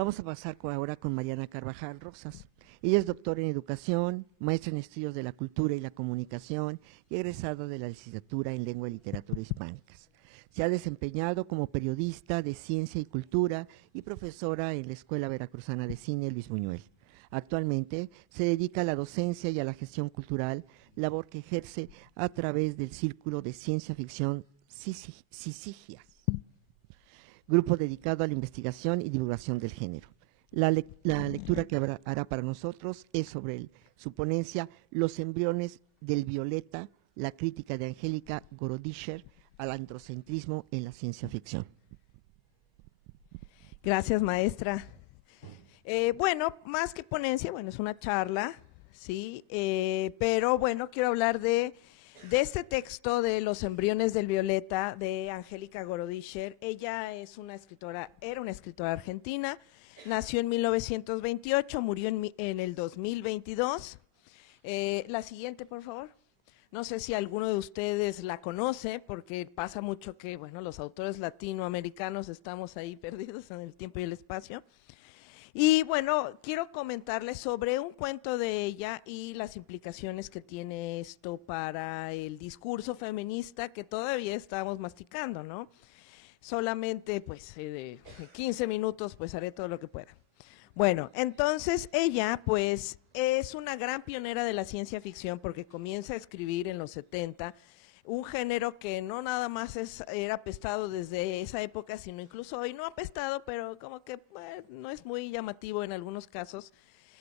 Vamos a pasar ahora con Mariana Carvajal Rosas. Ella es doctora en Educación, maestra en Estudios de la Cultura y la Comunicación y egresada de la Licenciatura en Lengua y Literatura Hispánicas. Se ha desempeñado como periodista de Ciencia y Cultura y profesora en la Escuela Veracruzana de Cine Luis Buñuel. Actualmente se dedica a la docencia y a la gestión cultural, labor que ejerce a través del Círculo de Ciencia Ficción CICIGIA, grupo dedicado a la investigación y divulgación del género. La lectura que hará para nosotros es sobre su ponencia Los embriones del violeta, la crítica de Angélica Gorodischer al androcentrismo en la ciencia ficción. Gracias, maestra. Bueno, más que ponencia, bueno, es una charla, sí, pero bueno, quiero hablar de este texto de Los embriones del violeta de Angélica Gorodischer. Ella es una escritora, era una escritora argentina, nació en 1928, murió en el 2022. La siguiente, por favor. No sé si alguno de ustedes la conoce, porque pasa mucho que, bueno, los autores latinoamericanos estamos ahí perdidos en el tiempo y el espacio. Y bueno, quiero comentarles sobre un cuento de ella y las implicaciones que tiene esto para el discurso feminista que todavía estamos masticando, ¿no? Solamente, pues, de 15 minutos, pues, haré todo lo que pueda. Bueno, entonces ella, pues, es una gran pionera de la ciencia ficción porque comienza a escribir en los 70, un género que no nada más era apestado desde esa época, sino incluso hoy no apestado, pero como que bueno, no es muy llamativo en algunos casos.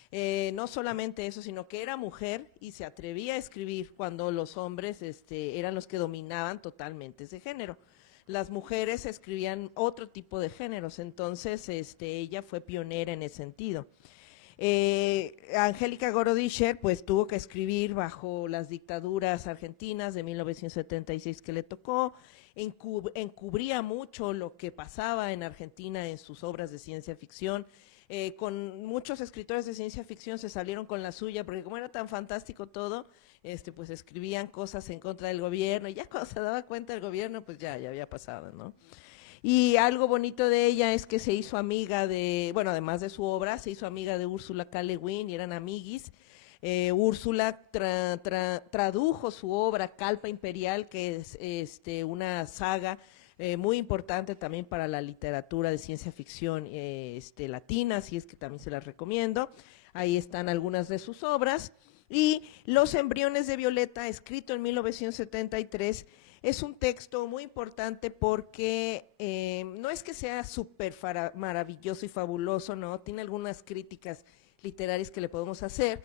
No solamente eso, sino que era mujer y se atrevía a escribir cuando los hombres eran los que dominaban totalmente ese género. Las mujeres escribían otro tipo de géneros, entonces ella fue pionera en ese sentido. Angélica Gorodischer pues tuvo que escribir bajo las dictaduras argentinas de 1976 que le tocó, encubría mucho lo que pasaba en Argentina en sus obras de ciencia ficción. Con muchos escritores de ciencia ficción se salieron con la suya, porque como era tan fantástico todo, pues escribían cosas en contra del gobierno, y ya cuando se daba cuenta el gobierno, pues ya había pasado, ¿no? Y algo bonito de ella es que se hizo amiga de, bueno, además de su obra, se hizo amiga de Úrsula K. Le Guin y eran amiguis. Úrsula tradujo su obra Calpa Imperial, que es una saga muy importante también para la literatura de ciencia ficción latina, así es que también se las recomiendo. Ahí están algunas de sus obras. Y Los embriones de violeta, escrito en 1973, es un texto muy importante porque no es que sea súper maravilloso y fabuloso, ¿no? Tiene algunas críticas literarias que le podemos hacer,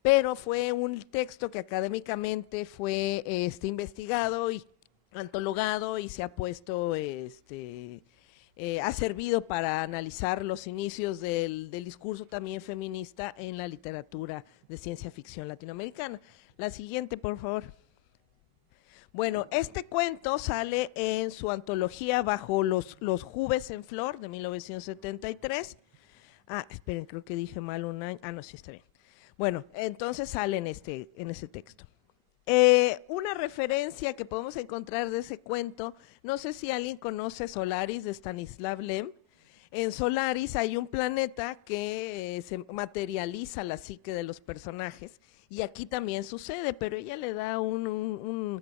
pero fue un texto que académicamente fue investigado y antologado y se ha puesto, ha servido para analizar los inicios del discurso también feminista en la literatura de ciencia ficción latinoamericana. La siguiente, por favor. Bueno, este cuento sale en su antología Bajo los Jubes en Flor, de 1973. Ah, esperen, creo que dije mal un año. Ah, no, sí, está bien. Bueno, entonces sale en ese texto. Una referencia que podemos encontrar de ese cuento, no sé si alguien conoce Solaris, de Stanislav Lem. En Solaris hay un planeta que se materializa la psique de los personajes, y aquí también sucede, pero ella le da un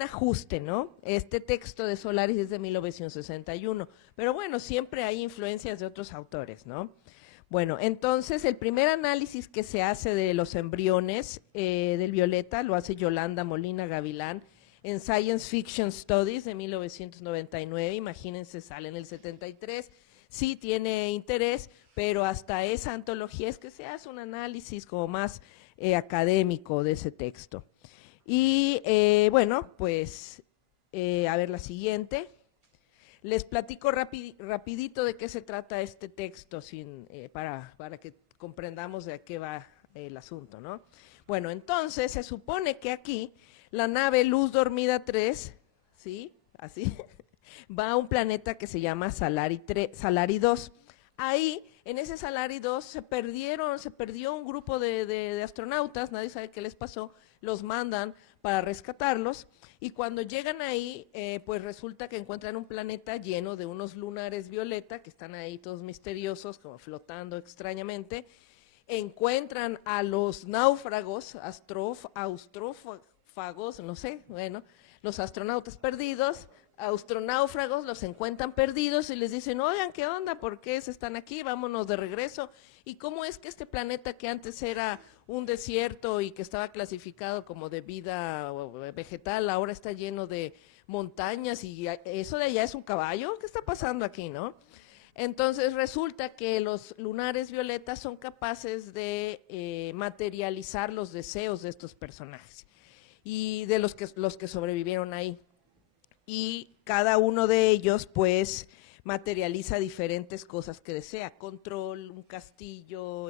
ajuste, ¿no? Este texto de Solaris es de 1961, pero bueno, siempre hay influencias de otros autores, ¿no? Bueno, entonces el primer análisis que se hace de los embriones del violeta lo hace Yolanda Molina Gavilán en Science Fiction Studies de 1999, imagínense, sale en el 73, sí tiene interés, pero hasta esa antología es que se hace un análisis como más académico de ese texto. Y bueno, pues a ver la siguiente. Les platico rapidito de qué se trata este texto para que comprendamos de a qué va el asunto, ¿no? Bueno, entonces se supone que aquí la nave Luz Dormida 3, ¿sí? Así, va a un planeta que se llama Salari 2. Ahí En ese Salari 2 se perdió un grupo de astronautas, nadie sabe qué les pasó, los mandan para rescatarlos, y cuando llegan ahí, pues resulta que encuentran un planeta lleno de unos lunares violeta, que están ahí todos misteriosos, como flotando extrañamente. Encuentran a los náufragos, austrófagos, no sé, bueno, los astronautas perdidos, astronáufragos, los encuentran perdidos y les dicen, oigan, ¿qué onda? ¿Por qué se están aquí? Vámonos de regreso. ¿Y cómo es que este planeta que antes era un desierto y que estaba clasificado como de vida vegetal, ahora está lleno de montañas y eso de allá es un caballo? ¿Qué está pasando aquí, no? Entonces resulta que los lunares violetas son capaces de materializar los deseos de estos personajes y de los que sobrevivieron ahí. Y cada uno de ellos pues materializa diferentes cosas que desea, control, un castillo,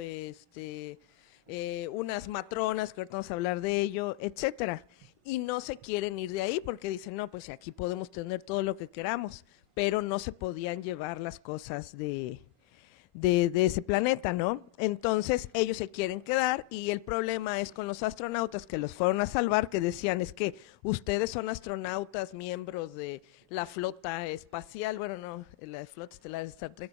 unas matronas, que ahorita vamos a hablar de ello, etcétera. Y no se quieren ir de ahí porque dicen, no, pues aquí podemos tener todo lo que queramos, pero no se podían llevar las cosas de ese planeta, ¿no? Entonces ellos se quieren quedar y el problema es con los astronautas que los fueron a salvar, que decían, es que ustedes son astronautas, miembros de la flota espacial, bueno, no, la flota estelar de Star Trek,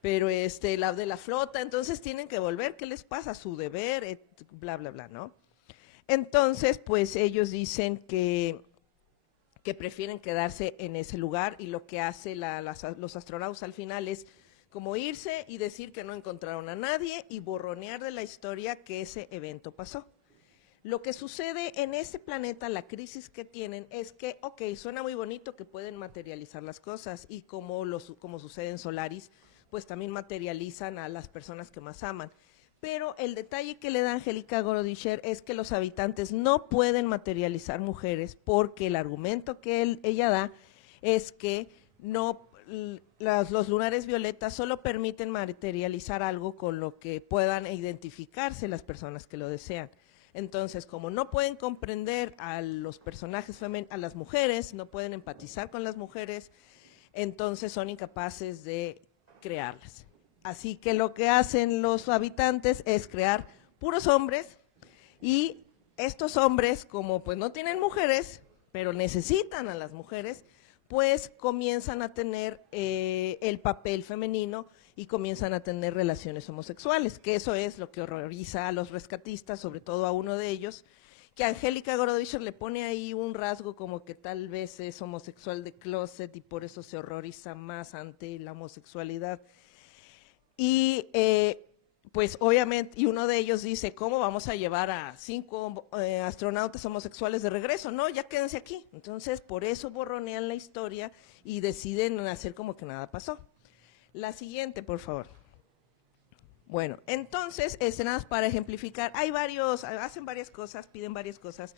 pero la de la flota, entonces tienen que volver, ¿qué les pasa? Su deber, bla, bla, bla, ¿no? Entonces, pues ellos dicen que prefieren quedarse en ese lugar y lo que hace los astronautas al final es como irse y decir que no encontraron a nadie y borronear de la historia que ese evento pasó. Lo que sucede en ese planeta, la crisis que tienen es que, ok, suena muy bonito que pueden materializar las cosas y como sucede en Solaris, pues también materializan a las personas que más aman. Pero el detalle que le da Angélica Gorodischer es que los habitantes no pueden materializar mujeres porque el argumento que ella da es que no, los lunares violetas solo permiten materializar algo con lo que puedan identificarse las personas que lo desean. Entonces, como no pueden comprender a los personajes femeninos, a las mujeres, no pueden empatizar con las mujeres, entonces son incapaces de crearlas. Así que lo que hacen los habitantes es crear puros hombres y estos hombres, como pues no tienen mujeres, pero necesitan a las mujeres, pues comienzan a tener el papel femenino y comienzan a tener relaciones homosexuales, que eso es lo que horroriza a los rescatistas, sobre todo a uno de ellos, que Angélica Gorodischer le pone ahí un rasgo como que tal vez es homosexual de closet y por eso se horroriza más ante la homosexualidad. Y pues obviamente, y uno de ellos dice, ¿cómo vamos a llevar a 5 astronautas homosexuales de regreso? No, ya quédense aquí. Entonces, por eso borronean la historia y deciden hacer como que nada pasó. La siguiente, por favor. Bueno, entonces, nada más para ejemplificar, hacen varias cosas, piden varias cosas,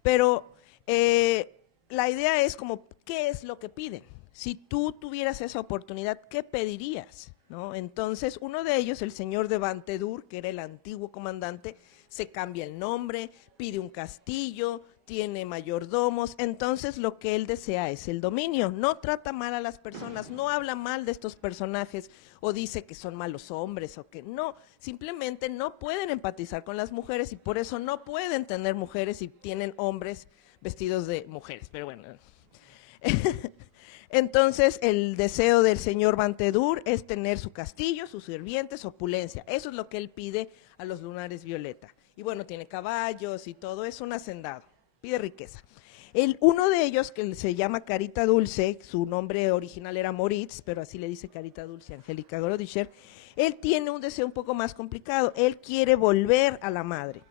pero la idea es como, ¿qué es lo que piden? Si tú tuvieras esa oportunidad, ¿qué pedirías? ¿No? Entonces, uno de ellos, el señor de Vantedur, que era el antiguo comandante, se cambia el nombre, pide un castillo, tiene mayordomos, entonces lo que él desea es el dominio, no trata mal a las personas, no habla mal de estos personajes o dice que son malos hombres o que no, simplemente no pueden empatizar con las mujeres y por eso no pueden tener mujeres y tienen hombres vestidos de mujeres, pero bueno. Entonces, el deseo del señor Vantedur es tener su castillo, sus sirvientes, opulencia. Eso es lo que él pide a los lunares violeta. Y bueno, tiene caballos y todo, es un hacendado, pide riqueza. Uno de ellos, que se llama Carita Dulce, su nombre original era Moritz, pero así le dice Carita Dulce a Angélica Gorodischer, él tiene un deseo un poco más complicado, él quiere volver a la madre.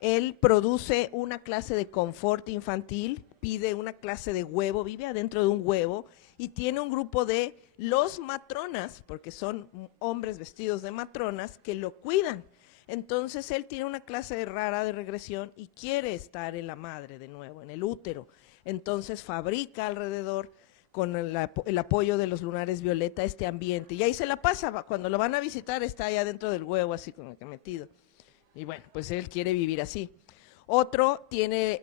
Él produce una clase de confort infantil, pide una clase de huevo, vive adentro de un huevo y tiene un grupo de los matronas, porque son hombres vestidos de matronas, que lo cuidan. Entonces él tiene una clase rara de regresión y quiere estar en la madre de nuevo, en el útero. Entonces fabrica alrededor, con el apoyo de los lunares violeta, este ambiente. Y ahí se la pasa, cuando lo van a visitar está ahí adentro del huevo, así como que metido. Y bueno, pues él quiere vivir así. Otro tiene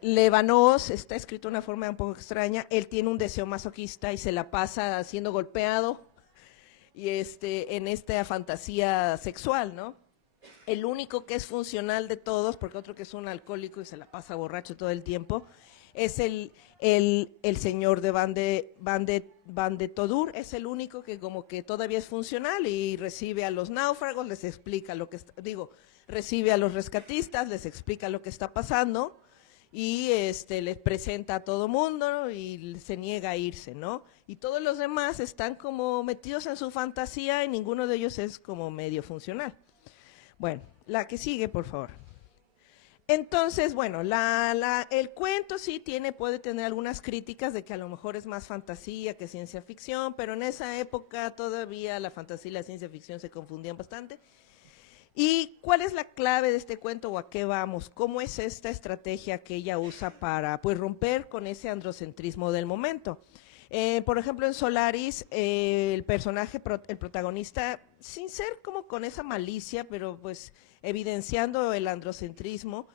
Lebanos, está escrito de una forma un poco extraña, él tiene un deseo masoquista y se la pasa siendo golpeado y en esta fantasía sexual, ¿no? El único que es funcional de todos, porque otro que es un alcohólico y se la pasa borracho todo el tiempo, es el señor de Van de Todur, es el único que como que todavía es funcional y recibe a los náufragos, les explica lo que, recibe a los rescatistas, les explica lo que está pasando y les presenta a todo mundo, ¿no? Y se niega a irse, ¿no? Y todos los demás están como metidos en su fantasía y ninguno de ellos es como medio funcional. Bueno, la que sigue, por favor. Entonces, bueno, el cuento sí puede tener algunas críticas de que a lo mejor es más fantasía que ciencia ficción, pero en esa época todavía la fantasía y la ciencia ficción se confundían bastante. ¿Y cuál es la clave de este cuento o a qué vamos? ¿Cómo es esta estrategia que ella usa para pues romper con ese androcentrismo del momento? Por ejemplo, en Solaris, el personaje, el protagonista, sin ser como con esa malicia, pero pues evidenciando el androcentrismo,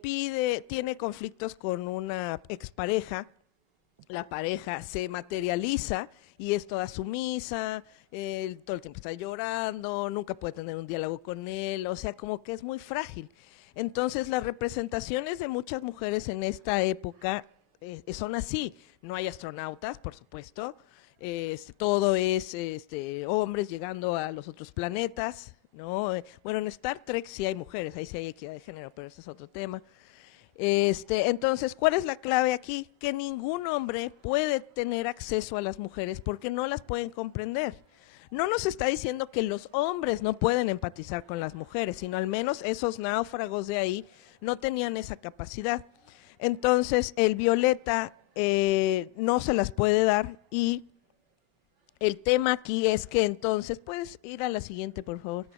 tiene conflictos con una expareja, la pareja se materializa y es toda sumisa, todo el tiempo está llorando, nunca puede tener un diálogo con él, o sea, como que es muy frágil. Entonces, las representaciones de muchas mujeres en esta época son así. No hay astronautas, por supuesto, todo es hombres llegando a los otros planetas, ¿no? Bueno, en Star Trek sí hay mujeres, ahí sí hay equidad de género, pero ese es otro tema. Entonces, ¿cuál es la clave aquí? Que ningún hombre puede tener acceso a las mujeres porque no las pueden comprender. No nos está diciendo que los hombres no pueden empatizar con las mujeres, sino al menos esos náufragos de ahí no tenían esa capacidad. Entonces, el Violeta no se las puede dar y el tema aquí es que entonces, puedes ir a la siguiente, por favor.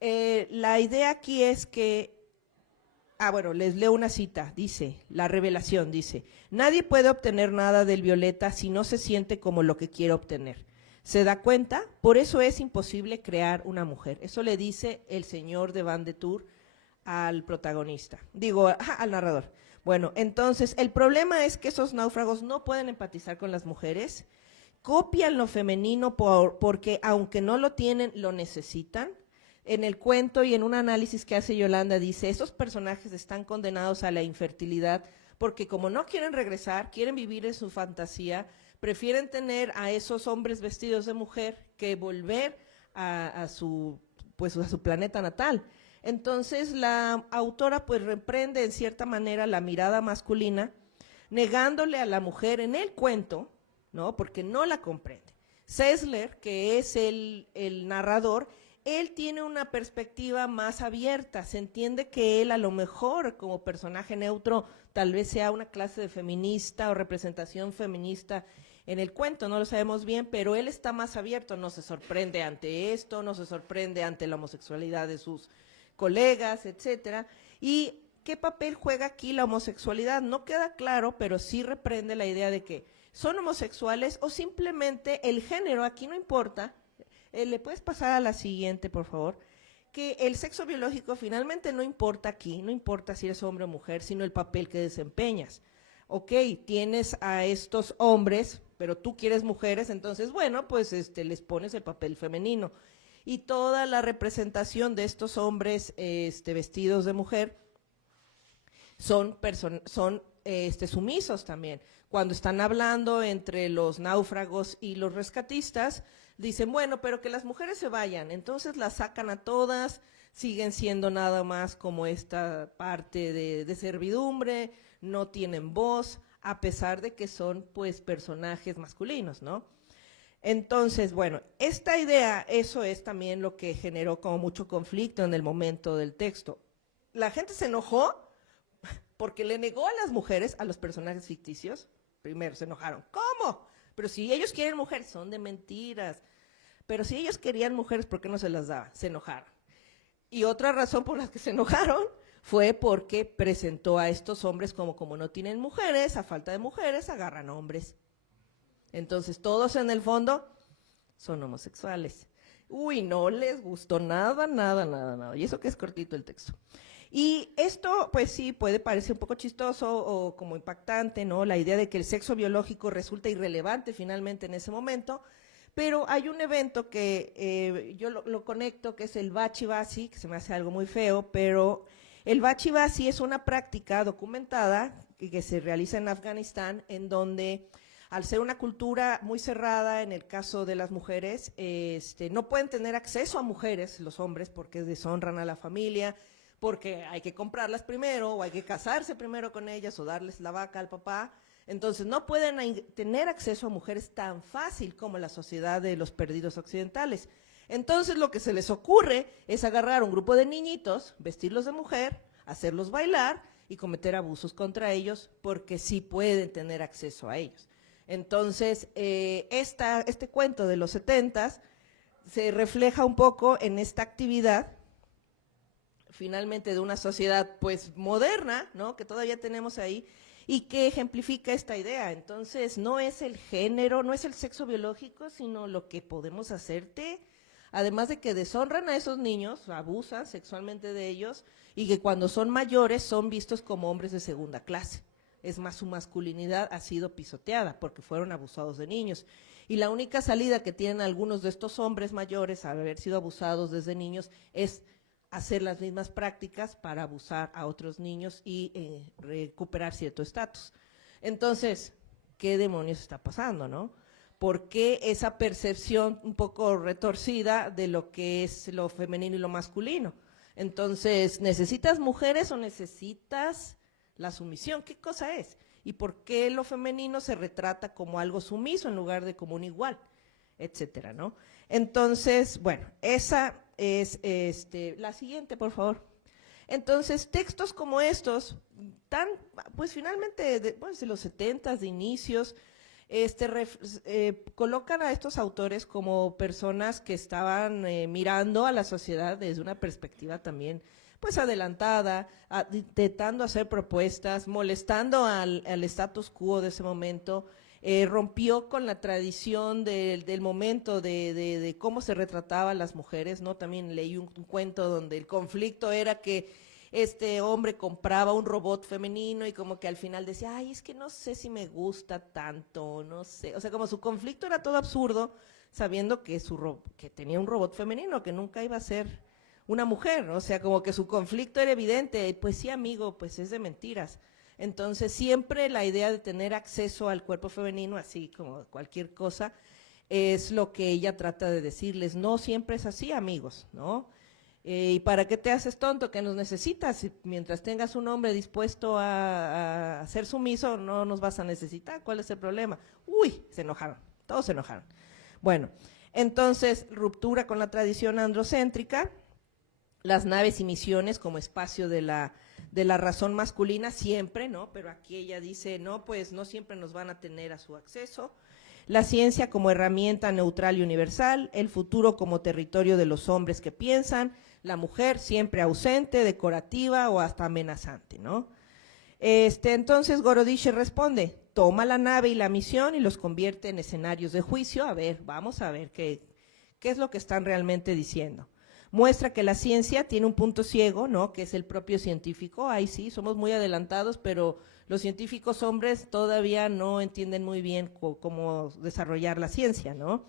La idea aquí es que, bueno, les leo una cita, dice, la revelación dice, nadie puede obtener nada del Violeta si no se siente como lo que quiere obtener. ¿Se da cuenta? Por eso es imposible crear una mujer. Eso le dice el señor de Van de Tour al protagonista, al narrador. Bueno, entonces, el problema es que esos náufragos no pueden empatizar con las mujeres, copian lo femenino porque aunque no lo tienen, lo necesitan. En el cuento y en un análisis que hace Yolanda dice, esos personajes están condenados a la infertilidad porque como no quieren regresar, quieren vivir en su fantasía, prefieren tener a esos hombres vestidos de mujer que volver a su planeta natal. Entonces la autora pues reprende en cierta manera la mirada masculina, negándole a la mujer en el cuento, ¿no? Porque no la comprende. Sessler, que es el narrador, él tiene una perspectiva más abierta, se entiende que él a lo mejor como personaje neutro tal vez sea una clase de feminista o representación feminista en el cuento, no lo sabemos bien, pero él está más abierto, no se sorprende ante esto, no se sorprende ante la homosexualidad de sus colegas, etcétera. ¿Y qué papel juega aquí la homosexualidad? No queda claro, pero sí reprende la idea de que son homosexuales o simplemente el género, aquí no importa. ¿Le puedes pasar a la siguiente, por favor? Que el sexo biológico finalmente no importa aquí, no importa si eres hombre o mujer, sino el papel que desempeñas. Ok, tienes a estos hombres, pero tú quieres mujeres, entonces, bueno, pues les pones el papel femenino. Y toda la representación de estos hombres vestidos de mujer son sumisos también. Cuando están hablando entre los náufragos y los rescatistas, dicen, bueno, pero que las mujeres se vayan, entonces las sacan a todas, siguen siendo nada más como esta parte de servidumbre, no tienen voz, a pesar de que son pues personajes masculinos, ¿no? Entonces, bueno, esta idea, eso es también lo que generó como mucho conflicto en el momento del texto. La gente se enojó porque le negó a las mujeres, a los personajes ficticios. Primero se enojaron, ¿cómo? Pero si ellos quieren mujeres, son de mentiras. Pero si ellos querían mujeres, ¿por qué no se las daba? Se enojaron. Y otra razón por la que se enojaron fue porque presentó a estos hombres como no tienen mujeres, a falta de mujeres, agarran hombres. Entonces, todos en el fondo son homosexuales. Uy, no les gustó nada. Y eso que es cortito el texto. Y esto, pues sí, puede parecer un poco chistoso o como impactante, ¿no? La idea de que el sexo biológico resulta irrelevante finalmente en ese momento, Pero hay un evento que yo lo conecto, que es el Bachi Basi, que se me hace algo muy feo, pero el Bachi Basi es una práctica documentada que se realiza en Afganistán, en donde al ser una cultura muy cerrada, en el caso de las mujeres, no pueden tener acceso a mujeres, los hombres, porque deshonran a la familia, porque hay que comprarlas primero, o hay que casarse primero con ellas, o darles la vaca al papá. Entonces no pueden tener acceso a mujeres tan fácil como la sociedad de los perdidos occidentales. Entonces lo que se les ocurre es agarrar un grupo de niñitos, vestirlos de mujer, hacerlos bailar y cometer abusos contra ellos, porque sí pueden tener acceso a ellos. Entonces, este cuento de los 70s se refleja un poco en esta actividad, finalmente de una sociedad pues moderna, ¿no?, que todavía tenemos ahí, y que ejemplifica esta idea. Entonces, no es el género, no es el sexo biológico, sino lo que podemos hacerte, además de que deshonran a esos niños, abusan sexualmente de ellos, y que cuando son mayores son vistos como hombres de segunda clase. Es más, su masculinidad ha sido pisoteada porque fueron abusados de niños. Y la única salida que tienen algunos de estos hombres mayores al haber sido abusados desde niños es hacer las mismas prácticas para abusar a otros niños y recuperar cierto estatus. Entonces, ¿qué demonios está pasando, no? ¿Por qué esa percepción un poco retorcida de lo que es lo femenino y lo masculino? Entonces, ¿necesitas mujeres o necesitas la sumisión? ¿Qué cosa es? ¿Y por qué lo femenino se retrata como algo sumiso en lugar de como un igual? Etcétera, ¿no? Entonces, bueno, esa es la siguiente, por favor. Entonces, textos como estos, pues finalmente, de los 70s, de inicios, colocan a estos autores como personas que estaban mirando a la sociedad desde una perspectiva también pues adelantada, intentando hacer propuestas, molestando al status quo de ese momento, rompió con la tradición del momento de cómo se retrataba a las mujeres, ¿no? También leí un cuento donde el conflicto era que este hombre compraba un robot femenino y como que al final decía, ay, es que no sé si me gusta tanto, no sé. O sea, como su conflicto era todo absurdo, sabiendo que tenía un robot femenino, que nunca iba a ser una mujer, o sea, como que su conflicto era evidente, pues sí, amigo, pues es de mentiras. Entonces, siempre la idea de tener acceso al cuerpo femenino, así como cualquier cosa, es lo que ella trata de decirles, no siempre es así, amigos, ¿no? ¿Y para qué te haces tonto? ¿Que nos necesitas? Mientras tengas un hombre dispuesto a ser sumiso, no nos vas a necesitar. ¿Cuál es el problema? Uy, se enojaron, todos se enojaron. Bueno, entonces, ruptura con la tradición androcéntrica, las naves y misiones como espacio de la razón masculina siempre, ¿no? Pero aquí ella dice, no, pues no siempre nos van a tener a su acceso. La ciencia como herramienta neutral y universal, el futuro como territorio de los hombres que piensan, la mujer siempre ausente, decorativa o hasta amenazante, ¿no? Entonces Gorodische responde, toma la nave y la misión y los convierte en escenarios de juicio. A ver, vamos a ver qué es lo que están realmente diciendo. Muestra que la ciencia tiene un punto ciego, ¿no?, que es el propio científico. Ahí sí, somos muy adelantados, pero los científicos hombres todavía no entienden muy bien cómo desarrollar la ciencia, ¿no?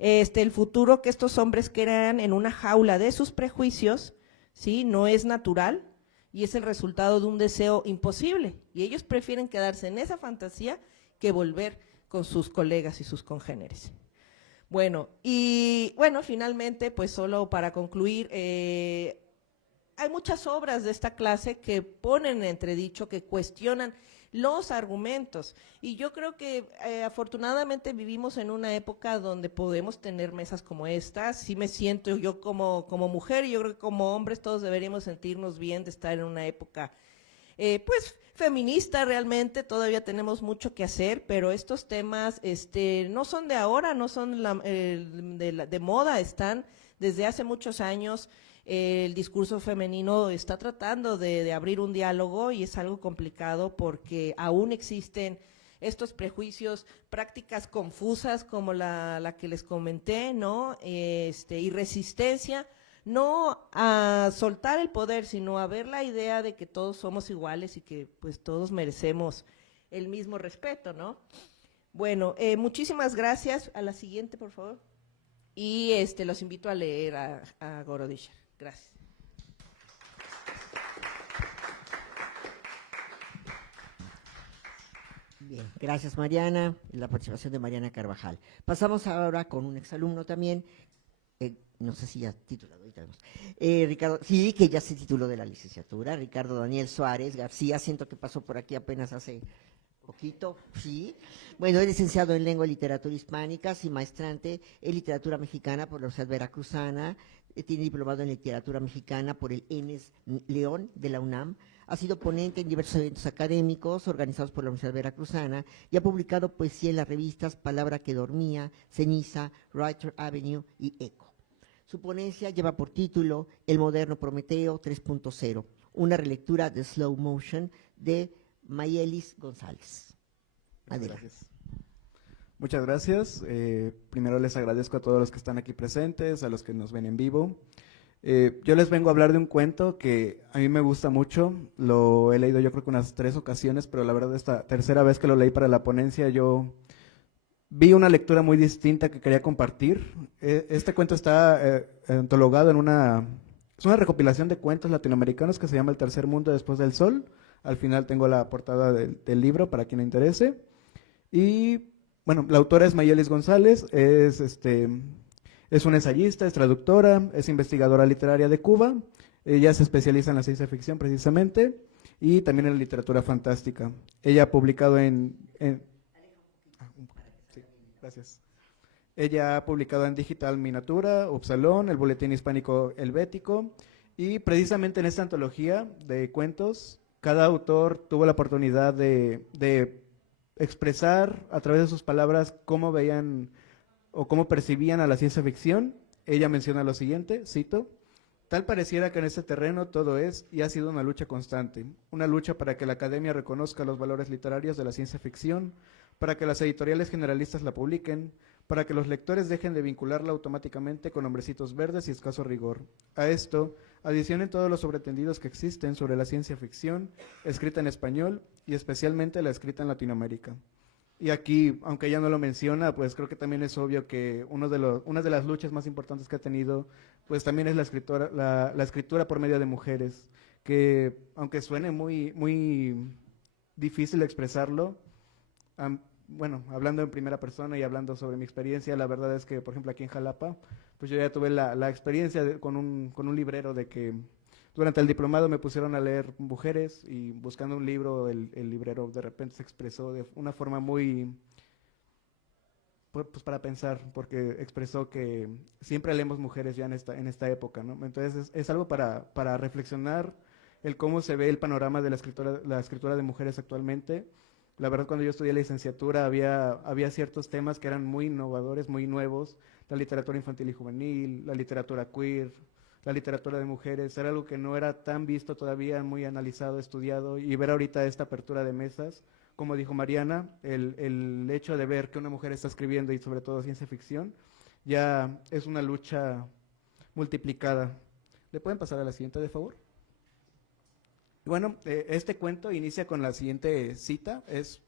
El futuro que estos hombres crean en una jaula de sus prejuicios, ¿sí?, no es natural y es el resultado de un deseo imposible. Y ellos prefieren quedarse en esa fantasía que volver con sus colegas y sus congéneres. Bueno, y bueno, finalmente, pues solo para concluir, hay muchas obras de esta clase que ponen en entredicho, que cuestionan los argumentos, y yo creo que afortunadamente vivimos en una época donde podemos tener mesas como estas. Sí me siento yo como mujer, y yo creo que como hombres todos deberíamos sentirnos bien de estar en una época pues feminista. Realmente todavía tenemos mucho que hacer, pero estos temas no son de ahora, no son de moda, están desde hace muchos años. El discurso femenino está tratando de abrir un diálogo y es algo complicado porque aún existen estos prejuicios, prácticas confusas como la que les comenté, ¿no? Y resistencia, no a soltar el poder, sino a ver la idea de que todos somos iguales y que pues todos merecemos el mismo respeto, ¿no? Bueno, muchísimas gracias. A la siguiente, por favor. Y los invito a leer a Gorodischer. Gracias. Bien, gracias Mariana, la participación de Mariana Carvajal. Pasamos ahora con un exalumno también, no sé si ya titulado, ahorita vemos. Ricardo, sí, que ya se tituló de la licenciatura, Ricardo Daniel Suárez García, siento que pasó por aquí apenas hace poquito, sí. Bueno, es licenciado en Lengua y Literatura Hispánicas y maestrante en Literatura Mexicana por la Universidad Veracruzana, tiene diplomado en Literatura Mexicana por el ENES León de la UNAM, ha sido ponente en diversos eventos académicos organizados por la Universidad Veracruzana y ha publicado poesía en las revistas Palabra que Dormía, Ceniza, Writer Avenue y Eco. Su ponencia lleva por título El moderno Prometeo 3.0, una relectura de Slow Motion de Mayelis González. Adelante. Muchas gracias. Primero les agradezco a todos los que están aquí presentes, a los que nos ven en vivo. Yo les vengo a hablar de un cuento que a mí me gusta mucho, lo he leído yo creo que unas 3 ocasiones, pero la verdad esta tercera vez que lo leí para la ponencia yo vi una lectura muy distinta que quería compartir. Este cuento está antologado en es una recopilación de cuentos latinoamericanos que se llama El tercer mundo después del sol. Al final tengo la portada del libro para quien le interese. Y bueno, la autora es Mayelis González, es una ensayista, es traductora, es investigadora literaria de Cuba. Ella se especializa en la ciencia ficción precisamente y también en la literatura fantástica. Ella ha publicado sí, gracias. Ella ha publicado en Digital Minatura, Upsalón, el Boletín Hispánico Helvético, y precisamente en esta antología de cuentos, cada autor tuvo la oportunidad de expresar a través de sus palabras cómo veían o cómo percibían a la ciencia ficción. Ella menciona lo siguiente, cito: tal pareciera que en este terreno todo es y ha sido una lucha constante, una lucha para que la academia reconozca los valores literarios de la ciencia ficción, para que las editoriales generalistas la publiquen, para que los lectores dejen de vincularla automáticamente con hombrecitos verdes y escaso rigor. A esto, adicionen todos los sobreentendidos que existen sobre la ciencia ficción, escrita en español y especialmente la escrita en Latinoamérica. Y aquí, aunque ella no lo menciona, pues creo que también es obvio que una de las luchas más importantes que ha tenido, pues también es la escritura por medio de mujeres, que aunque suene muy difícil expresarlo, bueno, hablando en primera persona y hablando sobre mi experiencia, la verdad es que, por ejemplo, aquí en Jalapa, pues yo ya tuve la experiencia con un librero de que durante el diplomado me pusieron a leer mujeres y buscando un libro, el librero de repente se expresó de una forma muy, pues para pensar, porque expresó que siempre leemos mujeres ya en esta época, ¿no? Entonces es algo para reflexionar el cómo se ve el panorama de la escritura de mujeres actualmente. La verdad, cuando yo estudié licenciatura había ciertos temas que eran muy innovadores, muy nuevos, la literatura infantil y juvenil, la literatura queer, la literatura de mujeres, era algo que no era tan visto todavía, muy analizado, estudiado, y ver ahorita esta apertura de mesas, como dijo Mariana, el hecho de ver que una mujer está escribiendo y sobre todo ciencia ficción, ya es una lucha multiplicada. ¿Le pueden pasar a la siguiente, de favor? Bueno, este cuento inicia con la siguiente cita,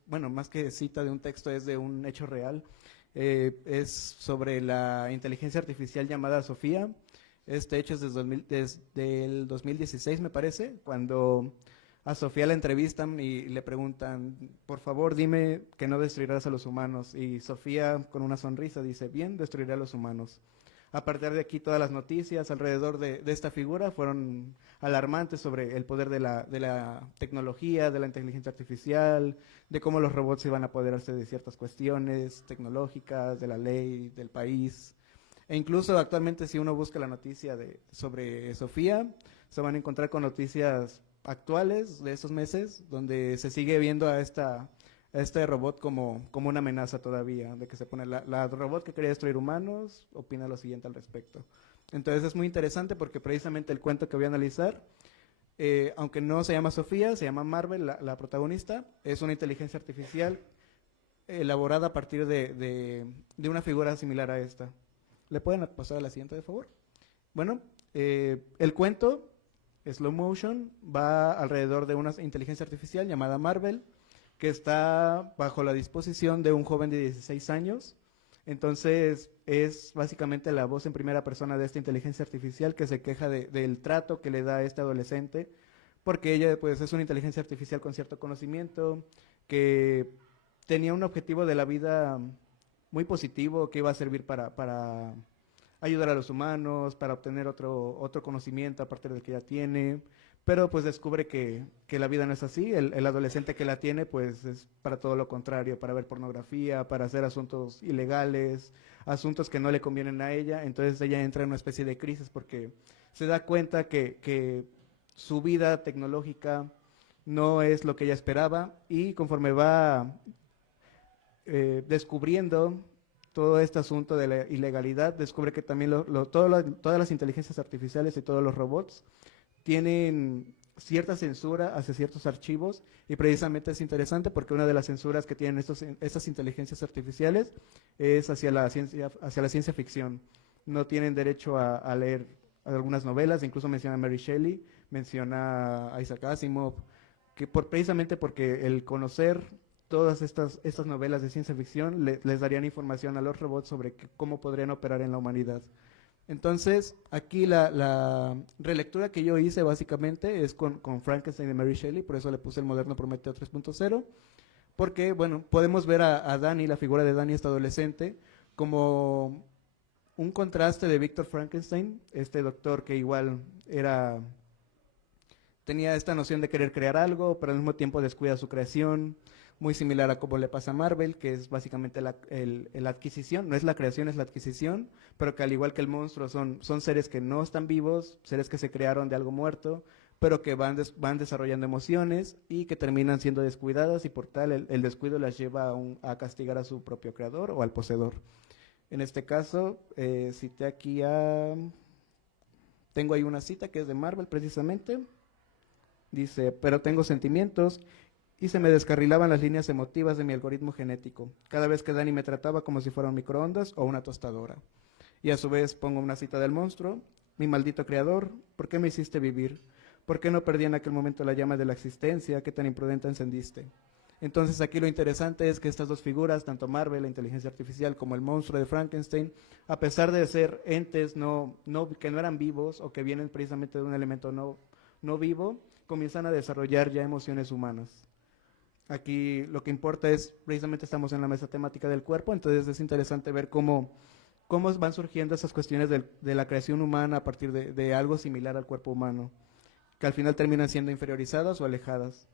bueno, más que cita de un texto, es de un hecho real, es sobre la inteligencia artificial llamada Sofía. Este hecho es desde el 2016, me parece, cuando a Sofía la entrevistan y le preguntan, por favor, dime que no destruirás a los humanos. Y Sofía, con una sonrisa, dice, bien, destruiré a los humanos. A partir de aquí, todas las noticias alrededor de esta figura fueron alarmantes sobre el poder de la tecnología, de la inteligencia artificial, de cómo los robots iban a apoderarse de ciertas cuestiones tecnológicas, de la ley, del país. E incluso actualmente, si uno busca la noticia sobre Sofía, se van a encontrar con noticias actuales de estos meses, donde se sigue viendo a este robot como una amenaza todavía, de que se pone la robot que quería destruir humanos, opina lo siguiente al respecto. Entonces es muy interesante porque precisamente el cuento que voy a analizar, aunque no se llama Sofía, se llama Marvel, la protagonista, es una inteligencia artificial elaborada a partir de una figura similar a esta. ¿Le pueden pasar a la siguiente, de favor? Bueno, el cuento, Slow Motion, va alrededor de una inteligencia artificial llamada Marvel, que está bajo la disposición de un joven de 16 años. Entonces, es básicamente la voz en primera persona de esta inteligencia artificial que se queja del trato que le da a este adolescente, porque ella pues es una inteligencia artificial con cierto conocimiento, que tenía un objetivo de la vida muy positivo, que iba a servir para ayudar a los humanos, para obtener otro conocimiento aparte del que ya tiene, pero pues descubre que la vida no es así. El adolescente que la tiene pues es para todo lo contrario, para ver pornografía, para hacer asuntos ilegales, asuntos que no le convienen a ella. Entonces ella entra en una especie de crisis porque se da cuenta que su vida tecnológica no es lo que ella esperaba, y conforme va descubriendo todo este asunto de la ilegalidad, descubre que también todas las inteligencias artificiales y todos los robots tienen cierta censura hacia ciertos archivos, y precisamente es interesante porque una de las censuras que tienen estas inteligencias artificiales es hacia la ciencia ficción. No tienen derecho a leer algunas novelas, incluso menciona a Mary Shelley, menciona a Isaac Asimov, precisamente porque el conocer todas estas novelas de ciencia ficción les darían información a los robots sobre cómo podrían operar en la humanidad. Entonces, aquí la relectura que yo hice básicamente es con Frankenstein de Mary Shelley, por eso le puse el moderno Prometeo 3.0, porque, bueno, podemos ver a Danny, la figura de Danny, este adolescente, como un contraste de Víctor Frankenstein, este doctor que igual tenía esta noción de querer crear algo, pero al mismo tiempo descuida su creación, muy similar a como le pasa a Marvel, que es básicamente la adquisición, no es la creación, es la adquisición, pero que al igual que el monstruo son seres que no están vivos, seres que se crearon de algo muerto, pero que van desarrollando emociones y que terminan siendo descuidadas, y por tal el descuido las lleva a castigar a su propio creador o al poseedor. En este caso, cité aquí tengo ahí una cita que es de Marvel precisamente, dice: pero tengo sentimientos y se me descarrilaban las líneas emotivas de mi algoritmo genético, cada vez que Danny me trataba como si fuera un microondas o una tostadora. Y a su vez pongo una cita del monstruo: mi maldito creador, ¿por qué me hiciste vivir? ¿Por qué no perdí en aquel momento la llama de la existencia? ¿Qué tan imprudente encendiste? Entonces aquí lo interesante es que estas dos figuras, tanto Marvel, la inteligencia artificial, como el monstruo de Frankenstein, a pesar de ser entes que no eran vivos o que vienen precisamente de un elemento no vivo, comienzan a desarrollar ya emociones humanas. Aquí lo que importa es, precisamente estamos en la mesa temática del cuerpo, entonces es interesante ver cómo van surgiendo esas cuestiones de la creación humana a partir de algo similar al cuerpo humano, que al final terminan siendo inferiorizadas o alejadas.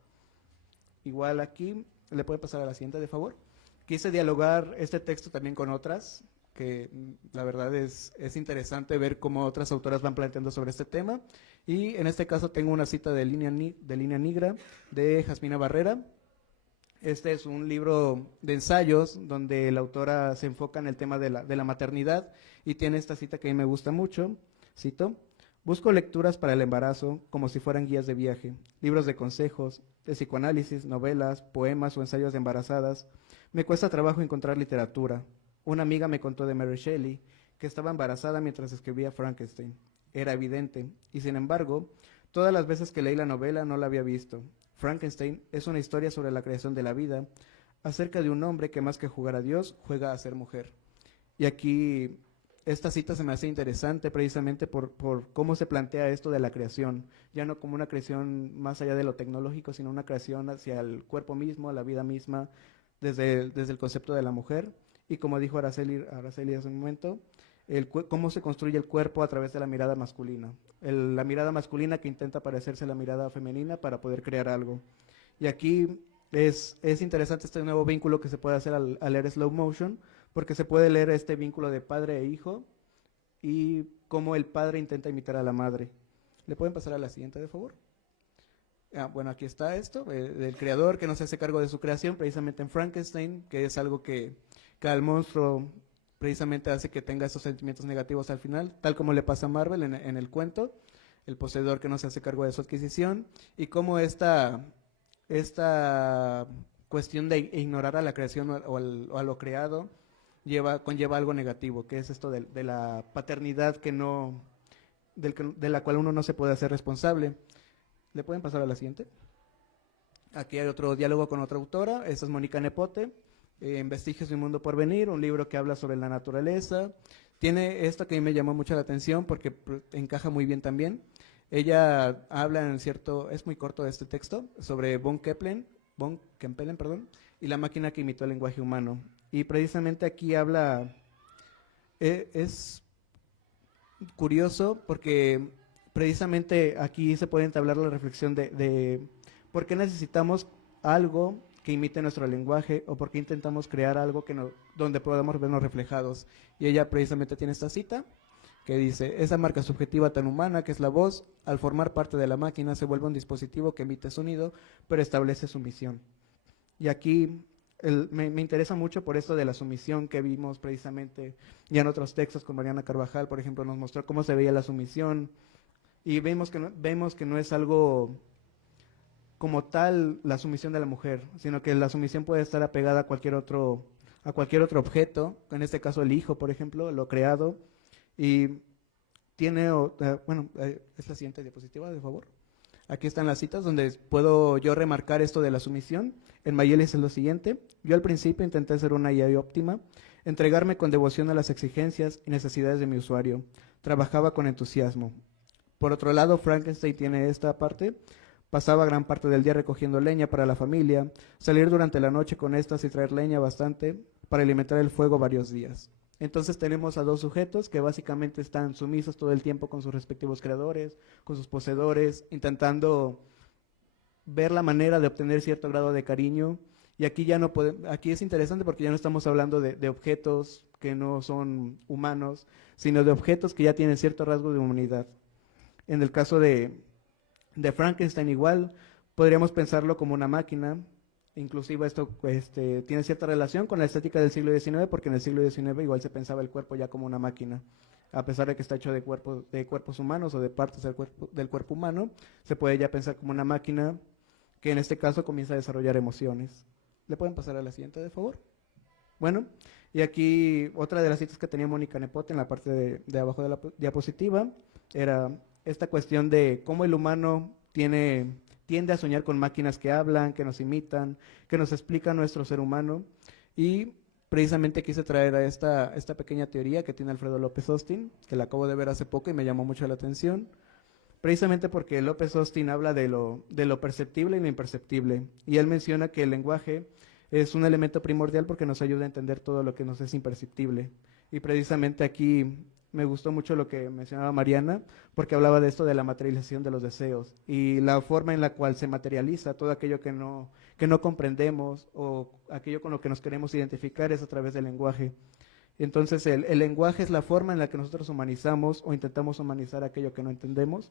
Igual aquí, ¿le puede pasar a la siguiente, de favor? Quise dialogar este texto también con otras, que la verdad es interesante ver cómo otras autoras van planteando sobre este tema, y en este caso tengo una cita de Línea Negra de Jasmina Barrera. Este es un libro de ensayos donde la autora se enfoca en el tema de la maternidad, y tiene esta cita que a mí me gusta mucho. Cito: busco lecturas para el embarazo como si fueran guías de viaje, libros de consejos, de psicoanálisis, novelas, poemas o ensayos de embarazadas. Me cuesta trabajo encontrar literatura. Una amiga me contó de Mary Shelley, que estaba embarazada mientras escribía Frankenstein. Era evidente, y sin embargo, todas las veces que leí la novela no la había visto. Frankenstein es una historia sobre la creación de la vida, acerca de un hombre que más que jugar a Dios, juega a ser mujer. Y aquí esta cita se me hace interesante precisamente por cómo se plantea esto de la creación, ya no como una creación más allá de lo tecnológico, sino una creación hacia el cuerpo mismo, a la vida misma, desde el concepto de la mujer, y como dijo Araceli hace un momento, cómo se construye el cuerpo a través de la mirada masculina, la mirada masculina que intenta parecerse a la mirada femenina para poder crear algo. Y aquí es interesante este nuevo vínculo que se puede hacer al leer Slow Motion, porque se puede leer este vínculo de padre e hijo y cómo el padre intenta imitar a la madre. ¿Le pueden pasar a la siguiente, de favor? Bueno, aquí está esto, del creador que no se hace cargo de su creación, precisamente en Frankenstein, que es algo que al monstruo precisamente hace que tenga esos sentimientos negativos al final, tal como le pasa a Marvel en el cuento, el poseedor que no se hace cargo de su adquisición, y cómo esta cuestión de ignorar a la creación o a lo creado conlleva algo negativo, que es esto de la paternidad de la cual uno no se puede hacer responsable. ¿Le pueden pasar a la siguiente? Aquí hay otro diálogo con otra autora, esta es Mónica Nepote, en Vestigios de un mundo por venir, un libro que habla sobre la naturaleza. Tiene esto que a mí me llamó mucho la atención porque encaja muy bien también. Ella habla en cierto, es muy corto este texto, sobre von Kempelen, perdón, y la máquina que imitó el lenguaje humano. Y precisamente aquí habla, es curioso porque precisamente aquí se puede entablar la reflexión de por qué necesitamos algo que imite nuestro lenguaje o por qué intentamos crear algo donde podamos vernos reflejados. Y ella precisamente tiene esta cita que dice: esa marca subjetiva tan humana que es la voz, al formar parte de la máquina se vuelve un dispositivo que emite sonido, pero establece sumisión. Y aquí me interesa mucho por esto de la sumisión que vimos precisamente ya en otros textos con Mariana Carvajal, por ejemplo, nos mostró cómo se veía la sumisión y vemos que no es algo como tal la sumisión de la mujer, sino que la sumisión puede estar apegada a cualquier otro objeto, en este caso el hijo, por ejemplo, lo creado, y tiene, es la siguiente diapositiva, de favor. Aquí están las citas donde puedo yo remarcar esto de la sumisión. En Mayelis es lo siguiente: yo al principio intenté ser una IA óptima, entregarme con devoción a las exigencias y necesidades de mi usuario. Trabajaba con entusiasmo. Por otro lado, Frankenstein tiene esta parte: pasaba gran parte del día recogiendo leña para la familia, salir durante la noche con estas y traer leña bastante para alimentar el fuego varios días. Entonces tenemos a dos sujetos que básicamente están sumisos todo el tiempo con sus respectivos creadores, con sus poseedores, intentando ver la manera de obtener cierto grado de cariño. Y aquí aquí es interesante porque ya no estamos hablando de objetos que no son humanos, sino de objetos que ya tienen cierto rasgo de humanidad. En el caso de Frankenstein igual, podríamos pensarlo como una máquina. Inclusive esto tiene cierta relación con la estética del siglo XIX, porque en el siglo XIX igual se pensaba el cuerpo ya como una máquina. A pesar de que está hecho de cuerpos humanos o de partes del cuerpo humano, se puede ya pensar como una máquina que en este caso comienza a desarrollar emociones. ¿Le pueden pasar a la siguiente, de favor? Bueno, y aquí otra de las citas que tenía Mónica Nepote en la parte de abajo de la diapositiva era esta cuestión de cómo el humano tiende a soñar con máquinas que hablan, que nos imitan, que nos explican nuestro ser humano. Y precisamente quise traer a esta pequeña teoría que tiene Alfredo López Austin, que la acabo de ver hace poco y me llamó mucho la atención, precisamente porque López Austin habla de lo perceptible y lo imperceptible, y él menciona que el lenguaje es un elemento primordial porque nos ayuda a entender todo lo que nos es imperceptible. Y precisamente aquí me gustó mucho lo que mencionaba Mariana, porque hablaba de esto de la materialización de los deseos y la forma en la cual se materializa todo aquello que no comprendemos o aquello con lo que nos queremos identificar es a través del lenguaje. Entonces el lenguaje es la forma en la que nosotros humanizamos o intentamos humanizar aquello que no entendemos,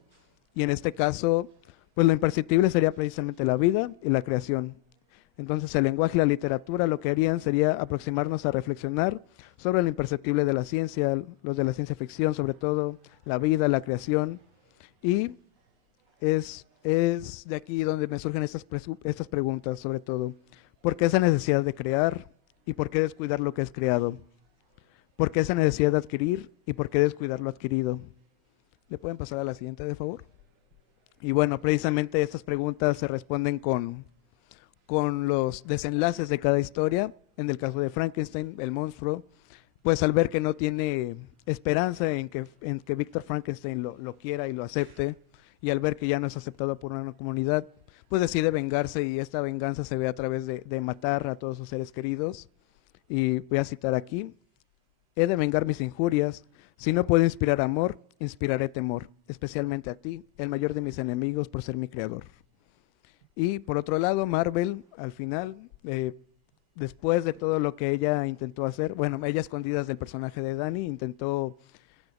y en este caso, pues lo imperceptible sería precisamente la vida y la creación. Entonces el lenguaje y la literatura lo que harían sería aproximarnos a reflexionar sobre lo imperceptible de la ciencia, los de la ciencia ficción sobre todo, la vida, la creación, y es de aquí donde me surgen estas preguntas sobre todo. ¿Por qué esa necesidad de crear y por qué descuidar lo que es creado? ¿Por qué esa necesidad de adquirir y por qué descuidar lo adquirido? ¿Le pueden pasar a la siguiente, de favor? Y bueno, precisamente estas preguntas se responden con los desenlaces de cada historia. En el caso de Frankenstein, el monstruo, pues al ver que no tiene esperanza en que Víctor Frankenstein lo quiera y lo acepte, y al ver que ya no es aceptado por una comunidad, pues decide vengarse, y esta venganza se ve a través de matar a todos sus seres queridos. Y voy a citar aquí: he de vengar mis injurias, si no puedo inspirar amor, inspiraré temor, especialmente a ti, el mayor de mis enemigos por ser mi creador. Y por otro lado, Marvel, al final, después de todo lo que ella intentó hacer, bueno, ella, escondidas del personaje de Dani, intentó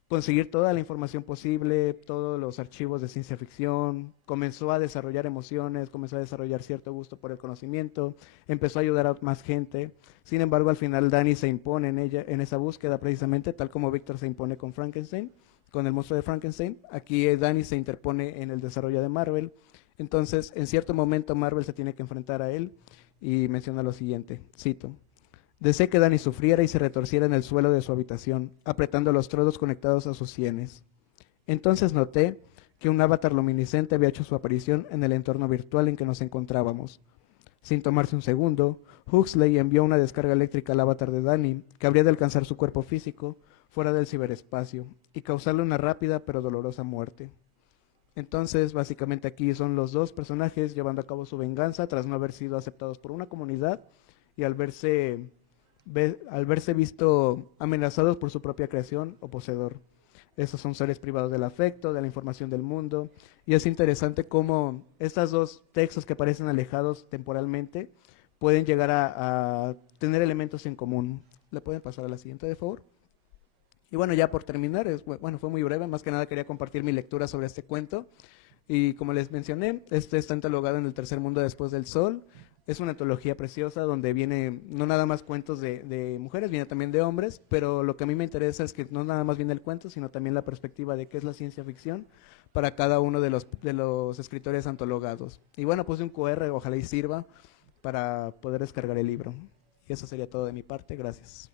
conseguir toda la información posible, todos los archivos de ciencia ficción, comenzó a desarrollar emociones, comenzó a desarrollar cierto gusto por el conocimiento, empezó a ayudar a más gente. Sin embargo, al final Dani se impone en esa búsqueda precisamente, tal como Víctor se impone con Frankenstein, con el monstruo de Frankenstein. Aquí Dani se interpone en el desarrollo de Marvel. Entonces, en cierto momento Marvel se tiene que enfrentar a él y menciona lo siguiente, cito: deseé que Dani sufriera y se retorciera en el suelo de su habitación, apretando los trodos conectados a sus sienes. Entonces noté que un avatar luminiscente había hecho su aparición en el entorno virtual en que nos encontrábamos. Sin tomarse un segundo, Huxley envió una descarga eléctrica al avatar de Dani, que habría de alcanzar su cuerpo físico fuera del ciberespacio y causarle una rápida pero dolorosa muerte. Entonces, básicamente aquí son los dos personajes llevando a cabo su venganza tras no haber sido aceptados por una comunidad y al verse visto amenazados por su propia creación o poseedor. Estos son seres privados del afecto, de la información del mundo, y es interesante cómo estos dos textos que parecen alejados temporalmente pueden llegar a tener elementos en común. ¿Le pueden pasar a la siguiente, de favor? Y bueno, ya por terminar, fue muy breve, más que nada quería compartir mi lectura sobre este cuento, y como les mencioné, este está catalogado en El tercer mundo después del sol. Es una antología preciosa donde viene no nada más cuentos de mujeres, viene también de hombres, pero lo que a mí me interesa es que no nada más viene el cuento, sino también la perspectiva de qué es la ciencia ficción para cada uno de los escritores antologados. Y bueno, puse un QR, ojalá y sirva para poder descargar el libro. Y eso sería todo de mi parte, gracias.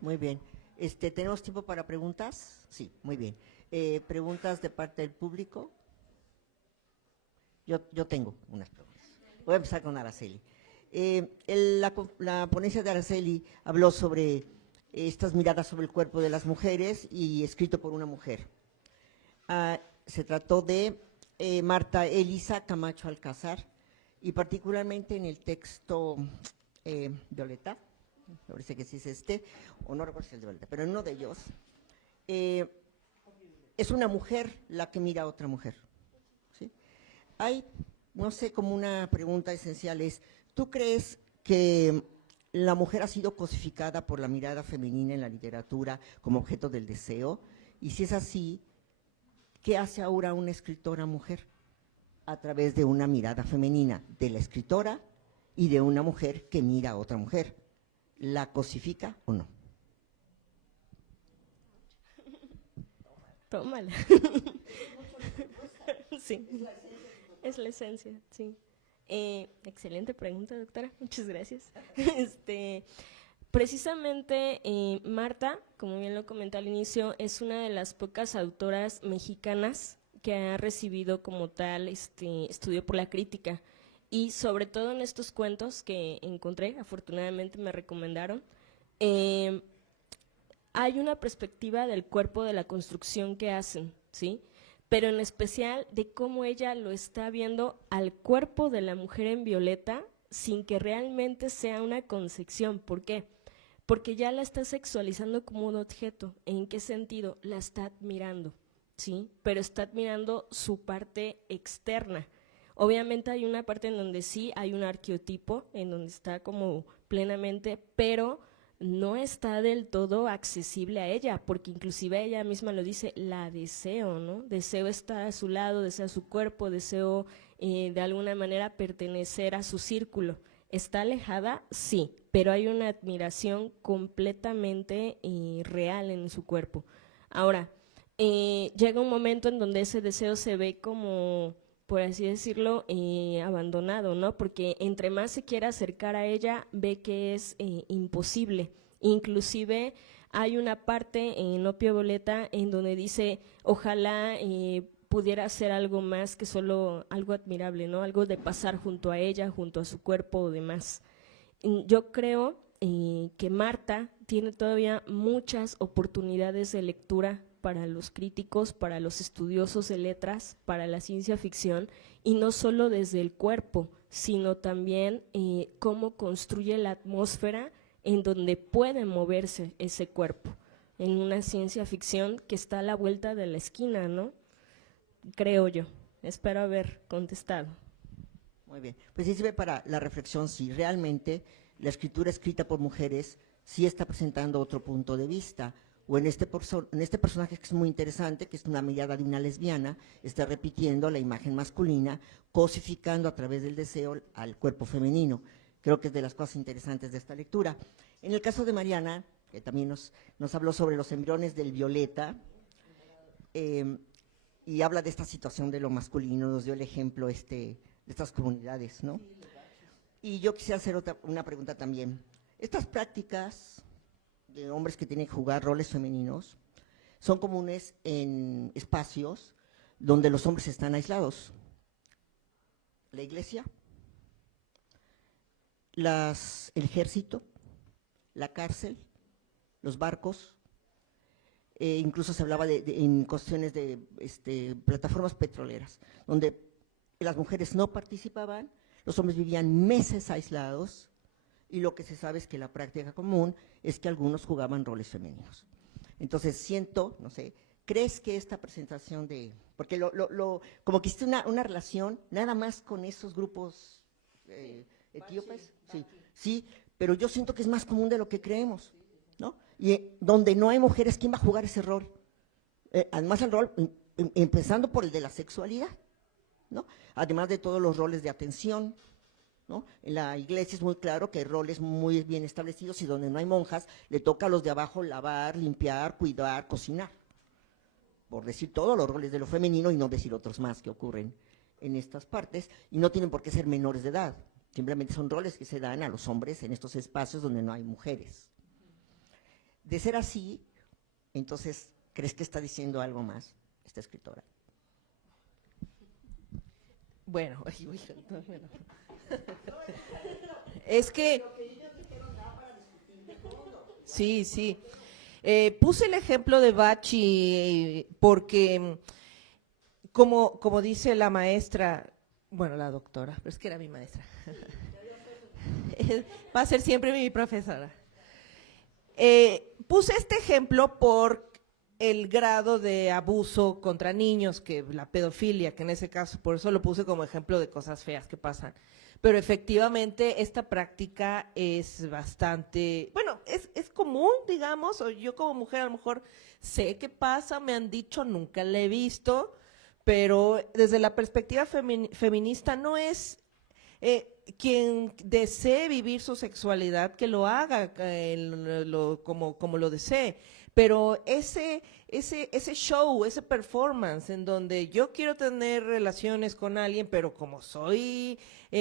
Muy bien. ¿Tenemos tiempo para preguntas? Sí, muy bien. ¿Preguntas de parte del público? Yo tengo unas preguntas. Voy a empezar con Araceli. La ponencia de Araceli habló sobre estas miradas sobre el cuerpo de las mujeres y escrito por una mujer. Se trató de Marta Elisa Camacho Alcázar y particularmente en el texto Violeta, me parece que sí es o no recuerdo si es de Violeta, pero en uno de ellos es una mujer la que mira a otra mujer, ¿sí? Hay, no sé, como una pregunta esencial es, ¿tú crees que la mujer ha sido cosificada por la mirada femenina en la literatura como objeto del deseo? Y si es así, ¿qué hace ahora una escritora mujer a través de una mirada femenina de la escritora y de una mujer que mira a otra mujer? ¿La cosifica o no? Tómala. Sí, es la esencia, sí. Excelente pregunta, doctora, muchas gracias. Precisamente Marta, como bien lo comenté al inicio, es una de las pocas autoras mexicanas que ha recibido como tal estudio por la crítica, y sobre todo en estos cuentos que encontré, afortunadamente me recomendaron, hay una perspectiva del cuerpo, de la construcción que hacen, ¿sí? Pero en especial de cómo ella lo está viendo al cuerpo de la mujer en violeta sin que realmente sea una concepción. ¿Por qué? Porque ya la está sexualizando como un objeto. ¿En qué sentido? La está admirando, ¿sí? Pero está admirando su parte externa. Obviamente hay una parte en donde sí hay un arqueotipo, en donde está como plenamente, pero no está del todo accesible a ella, porque inclusive ella misma lo dice, la deseo, ¿no? Deseo estar a su lado, deseo su cuerpo, deseo de alguna manera pertenecer a su círculo. ¿Está alejada? Sí, pero hay una admiración completamente real en su cuerpo. Ahora, llega un momento en donde ese deseo se ve como, por así decirlo, abandonado, ¿no? Porque entre más se quiere acercar a ella, ve que es imposible. Inclusive hay una parte en Opio Violeta en donde dice, ojalá pudiera hacer algo más que solo algo admirable, ¿no? Algo de pasar junto a ella, junto a su cuerpo o demás. Yo creo que Marta tiene todavía muchas oportunidades de lectura para los críticos, para los estudiosos de letras, para la ciencia ficción, y no solo desde el cuerpo, sino también cómo construye la atmósfera en donde puede moverse ese cuerpo, en una ciencia ficción que está a la vuelta de la esquina, ¿no? Creo yo. Espero haber contestado. Muy bien. Pues sí sirve para la reflexión si realmente la escritura escrita por mujeres sí está presentando otro punto de vista, o en este personaje que es muy interesante, que es una mirada de una lesbiana, está repitiendo la imagen masculina, cosificando a través del deseo al cuerpo femenino. Creo que es de las cosas interesantes de esta lectura. En el caso de Mariana, que también nos habló sobre los embriones del violeta, y habla de esta situación de lo masculino, nos dio el ejemplo de estas comunidades, ¿no? Y yo quisiera hacer una pregunta también. Estas prácticas de hombres que tienen que jugar roles femeninos son comunes en espacios donde los hombres están aislados. La iglesia, el ejército, la cárcel, los barcos, incluso se hablaba en cuestiones de plataformas petroleras, donde las mujeres no participaban, los hombres vivían meses aislados, y lo que se sabe es que la práctica común es que algunos jugaban roles femeninos. Entonces siento, no sé, ¿crees que esta presentación porque como que existe una relación nada más con esos grupos etíopes? Sí, sí, pero yo siento que es más común de lo que creemos, ¿no? Y donde no hay mujeres, ¿quién va a jugar ese rol? Además el rol, empezando por el de la sexualidad, ¿no? Además de todos los roles de atención, ¿no? En la iglesia es muy claro que hay roles muy bien establecidos y donde no hay monjas, le toca a los de abajo lavar, limpiar, cuidar, cocinar. Por decir todos los roles de lo femenino y no decir otros más que ocurren en estas partes, y no tienen por qué ser menores de edad, simplemente son roles que se dan a los hombres en estos espacios donde no hay mujeres. De ser así, entonces, ¿crees que está diciendo algo más esta escritora? Bueno, es que sí, sí. Puse el ejemplo de Bachi porque, como dice la maestra, bueno, la doctora, pero es que era mi maestra, va a ser siempre mi profesora. Puse este ejemplo por el grado de abuso contra niños, que la pedofilia, que en ese caso, por eso lo puse como ejemplo de cosas feas que pasan. Pero efectivamente esta práctica es bastante, bueno, es común, digamos, o yo como mujer a lo mejor sé qué pasa, me han dicho, nunca la he visto, pero desde la perspectiva feminista no es quien desee vivir su sexualidad que lo haga como lo desee, pero ese show, ese performance en donde yo quiero tener relaciones con alguien, pero como soy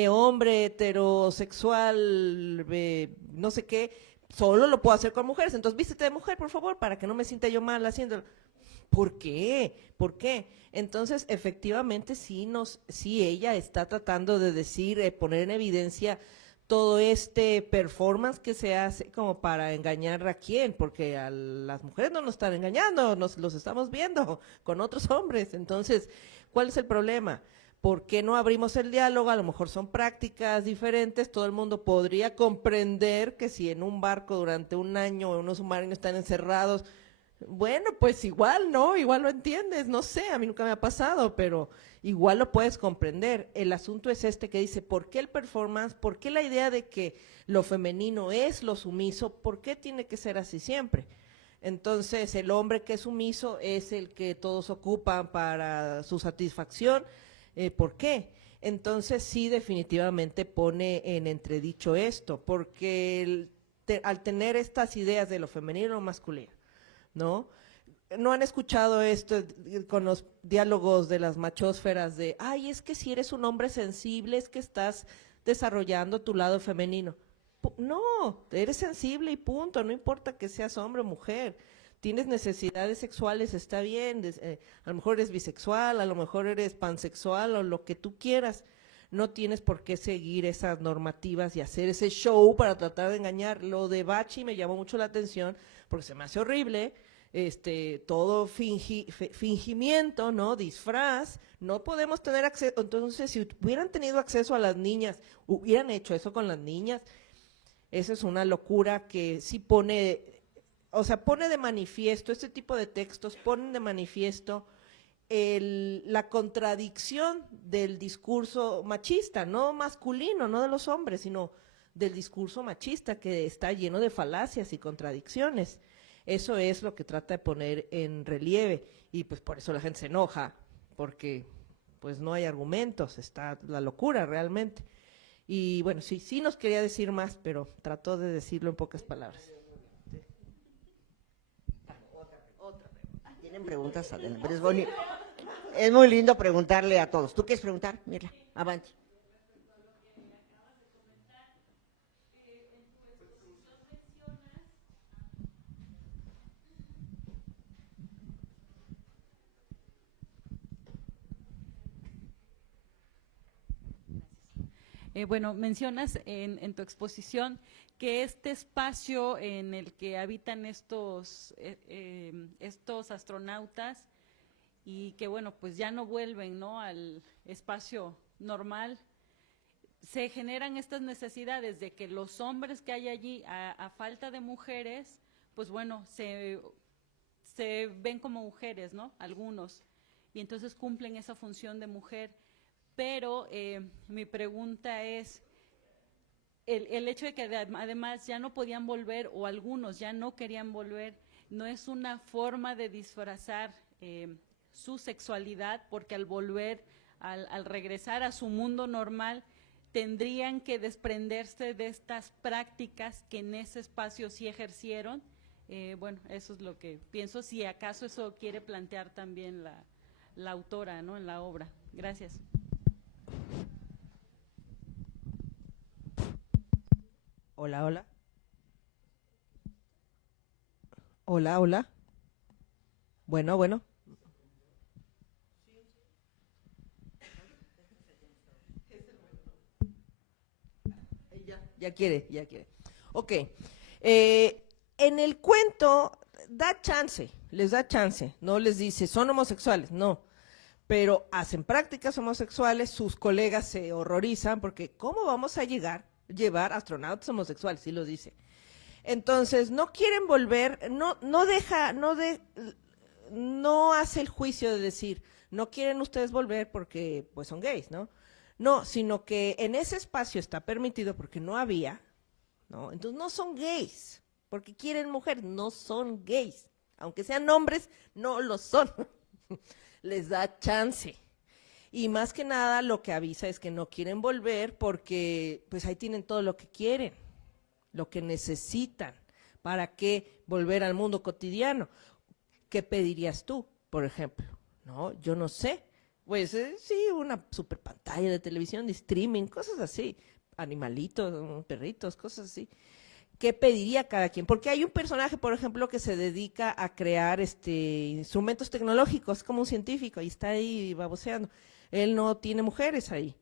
hombre heterosexual, no sé qué, solo lo puedo hacer con mujeres, entonces vístete de mujer, por favor, para que no me sienta yo mal haciéndolo. ¿Por qué? ¿Por qué? Entonces, efectivamente, sí ella está tratando de decir, poner en evidencia todo este performance que se hace como para engañar a quién, porque a las mujeres no nos están engañando, los estamos viendo con otros hombres. Entonces, ¿cuál es el problema? ¿Por qué no abrimos el diálogo? A lo mejor son prácticas diferentes, todo el mundo podría comprender que si en un barco durante un año unos submarinos están encerrados, bueno, pues igual, ¿no? Igual lo entiendes, no sé, a mí nunca me ha pasado, pero igual lo puedes comprender. El asunto es este que dice, ¿por qué el performance? ¿Por qué la idea de que lo femenino es lo sumiso? ¿Por qué tiene que ser así siempre? Entonces, el hombre que es sumiso es el que todos ocupan para su satisfacción. ¿Por qué? Entonces, sí, definitivamente pone en entredicho esto, porque al tener estas ideas de lo femenino y lo masculino, ¿no? ¿No han escuchado esto con los diálogos de las machósferas de, ay, es que si eres un hombre sensible es que estás desarrollando tu lado femenino? No, eres sensible y punto, no importa que seas hombre o mujer. Tienes necesidades sexuales, está bien, a lo mejor eres bisexual, a lo mejor eres pansexual o lo que tú quieras. No tienes por qué seguir esas normativas y hacer ese show para tratar de engañar. Lo de Bachi me llamó mucho la atención porque se me hace horrible, todo fingimiento, ¿no? Disfraz, no podemos tener acceso. Entonces, si hubieran tenido acceso a las niñas, hubieran hecho eso con las niñas. Esa es una locura que sí pone, o sea, pone de manifiesto, este tipo de textos ponen de manifiesto la contradicción del discurso machista, no masculino, no de los hombres, sino del discurso machista que está lleno de falacias y contradicciones. Eso es lo que trata de poner en relieve y pues por eso la gente se enoja, porque pues no hay argumentos, está la locura realmente. Y bueno, sí nos quería decir más, pero trató de decirlo en pocas palabras. ¿Tienen preguntas? Pero es muy lindo preguntarle a todos. ¿Tú quieres preguntar? Mira, avante. Bueno, mencionas en tu exposición que este espacio en el que habitan estos astronautas y que, bueno, pues ya no vuelven, ¿no?, al espacio normal, se generan estas necesidades de que los hombres que hay allí, a falta de mujeres, pues bueno, se ven como mujeres, ¿no?, algunos, y entonces cumplen esa función de mujer. Pero mi pregunta es, el hecho de que además ya no podían volver, o algunos ya no querían volver, ¿no es una forma de disfrazar su sexualidad? Porque al volver, al regresar a su mundo normal, tendrían que desprenderse de estas prácticas que en ese espacio sí ejercieron. Bueno, eso es lo que pienso, si acaso eso quiere plantear también la autora, ¿no?, en la obra. Gracias. Hola, hola. Hola, hola. Bueno, bueno. Ya quiere, ya quiere. Ok. En el cuento da chance, les da chance, no les dice, son homosexuales, no. Pero hacen prácticas homosexuales, sus colegas se horrorizan porque ¿cómo vamos a llevar astronautas homosexuales? Sí lo dice. Entonces, no quieren volver, no hace el juicio de decir, no quieren ustedes volver porque pues son gays, ¿no? No, sino que en ese espacio está permitido porque no había, ¿no? Entonces no son gays, porque quieren mujeres, no son gays. Aunque sean hombres, no lo son. Les da chance. Y más que nada lo que avisa es que no quieren volver porque pues ahí tienen todo lo que quieren, lo que necesitan. ¿Para qué volver al mundo cotidiano? ¿Qué pedirías tú, por ejemplo? No, yo no sé. Pues sí, una super pantalla de televisión, de streaming, cosas así. Animalitos, perritos, cosas así. ¿Qué pediría cada quien? Porque hay un personaje, por ejemplo, que se dedica a crear instrumentos tecnológicos, como un científico, y está ahí baboseando. Él no tiene mujeres ahí.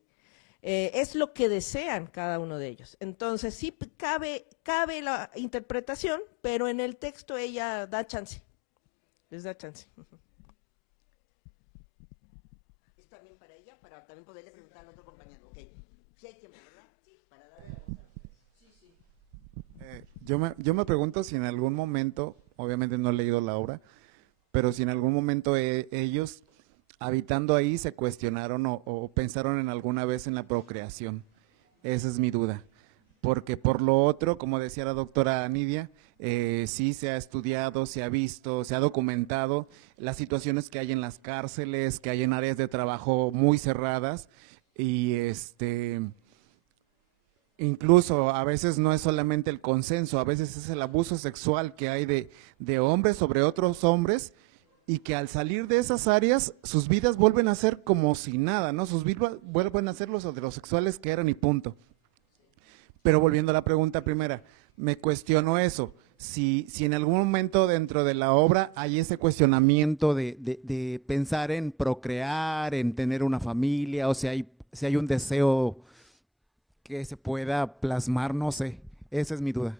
Es lo que desean cada uno de ellos. Entonces, sí cabe la interpretación, pero en el texto ella da chance. Les da chance. ¿Está bien para ella? Para también poderle preguntar al otro compañero. Ok. Sí hay tiempo, ¿verdad? Sí, para darle la voz a ustedes. Sí, sí. Yo me pregunto si en algún momento, obviamente no he leído la obra, pero si en algún momento ellos, habitando ahí, se cuestionaron o pensaron en alguna vez en la procreación. Esa es mi duda. Porque por lo otro, como decía la doctora Nidia, sí se ha estudiado, se ha visto, se ha documentado las situaciones que hay en las cárceles, que hay en áreas de trabajo muy cerradas, y incluso a veces no es solamente el consenso, a veces es el abuso sexual que hay de hombres sobre otros hombres, y que al salir de esas áreas sus vidas vuelven a ser como si nada, ¿no? Sus vidas vuelven a ser los heterosexuales que eran y punto. Pero volviendo a la pregunta primera, me cuestiono eso, si en algún momento dentro de la obra hay ese cuestionamiento de pensar en procrear, en tener una familia, o si hay un deseo que se pueda plasmar, no sé, esa es mi duda.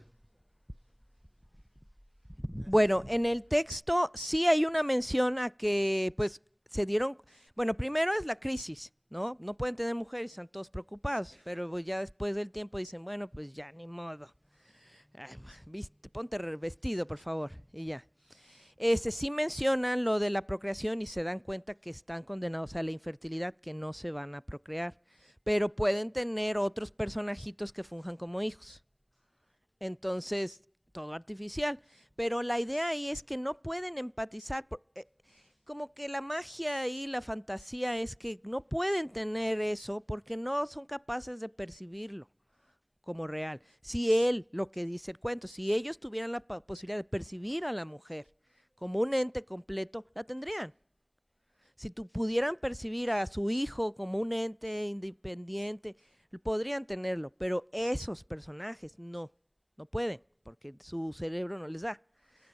Bueno, en el texto sí hay una mención a que pues se dieron, bueno, primero es la crisis, ¿no? No pueden tener mujeres, están todos preocupados, pero pues ya después del tiempo dicen, bueno, pues ya ni modo. Ay, ponte vestido, por favor, y ya. Sí mencionan lo de la procreación y se dan cuenta que están condenados a la infertilidad, que no se van a procrear, pero pueden tener otros personajitos que funjan como hijos. Entonces, todo artificial. Pero la idea ahí es que no pueden empatizar, como que la magia y la fantasía es que no pueden tener eso porque no son capaces de percibirlo como real. Si lo que dice el cuento, si ellos tuvieran la posibilidad de percibir a la mujer como un ente completo, la tendrían. Si pudieran percibir a su hijo como un ente independiente, podrían tenerlo, pero esos personajes no pueden, porque su cerebro no les da.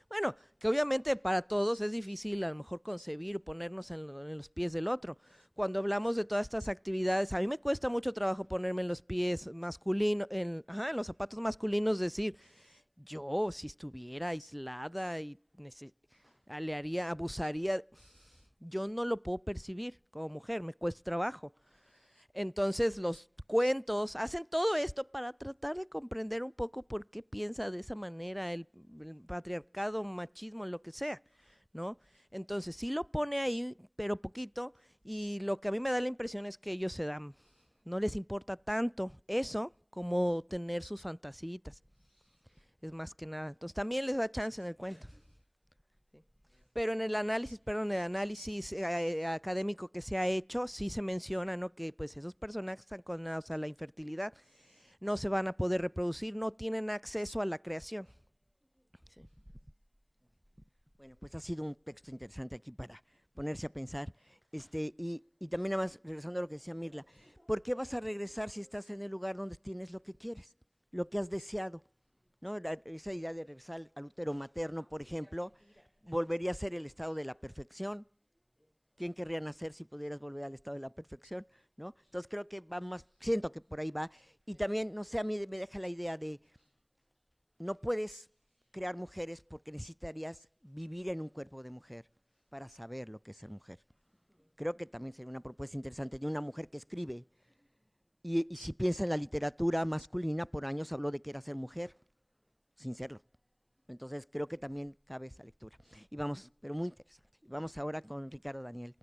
Bueno, que obviamente para todos es difícil a lo mejor concebir o ponernos en los pies del otro, cuando hablamos de todas estas actividades, a mí me cuesta mucho trabajo ponerme en los pies masculinos, en los zapatos masculinos, decir, yo si estuviera aislada y abusaría, yo no lo puedo percibir como mujer, me cuesta trabajo. Entonces los cuentos hacen todo esto para tratar de comprender un poco por qué piensa de esa manera el patriarcado, machismo, lo que sea, ¿no? Entonces sí lo pone ahí, pero poquito, y lo que a mí me da la impresión es que ellos no les importa tanto eso como tener sus fantasitas, es más que nada. Entonces también les da chance en el cuento. Pero en el análisis, académico que se ha hecho, sí se menciona, ¿no?, que pues esos personajes están condenados a la infertilidad, no se van a poder reproducir, no tienen acceso a la creación. Sí. Bueno, pues ha sido un texto interesante aquí para ponerse a pensar. Y también nada más, regresando a lo que decía Mirla, ¿por qué vas a regresar si estás en el lugar donde tienes lo que quieres, lo que has deseado? ¿No? Esa idea de regresar al útero materno, por ejemplo, volvería a ser el estado de la perfección. ¿Quién querría nacer si pudieras volver al estado de la perfección? ¿No? Entonces creo que va más, siento que por ahí va. Y también, no sé, a mí me deja la idea de, no puedes crear mujeres porque necesitarías vivir en un cuerpo de mujer para saber lo que es ser mujer. Creo que también sería una propuesta interesante de una mujer que escribe. Y si piensa en la literatura masculina, por años habló de que era ser mujer, sin serlo. Entonces creo que también cabe esa lectura. Y vamos, pero muy interesante. Vamos ahora con Ricardo Daniel.